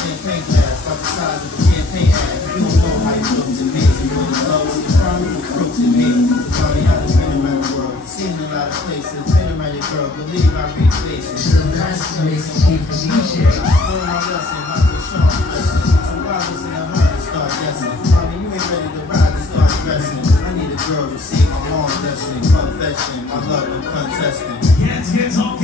champagne glass, about the size of a campaign ad. You don't know how you look to me. You really love when you finally approach me. Sorry, I done been around the world, seen a lot of places, been around your girl, believe I read faces. The best place to keep the DJ. Learn my lesson, I get Sean lesson. So why listen to her and start guessing? Mommy, you ain't ready to ride to start dressing. I need a girl to see my long destiny, confession, my love and contesting. Get on.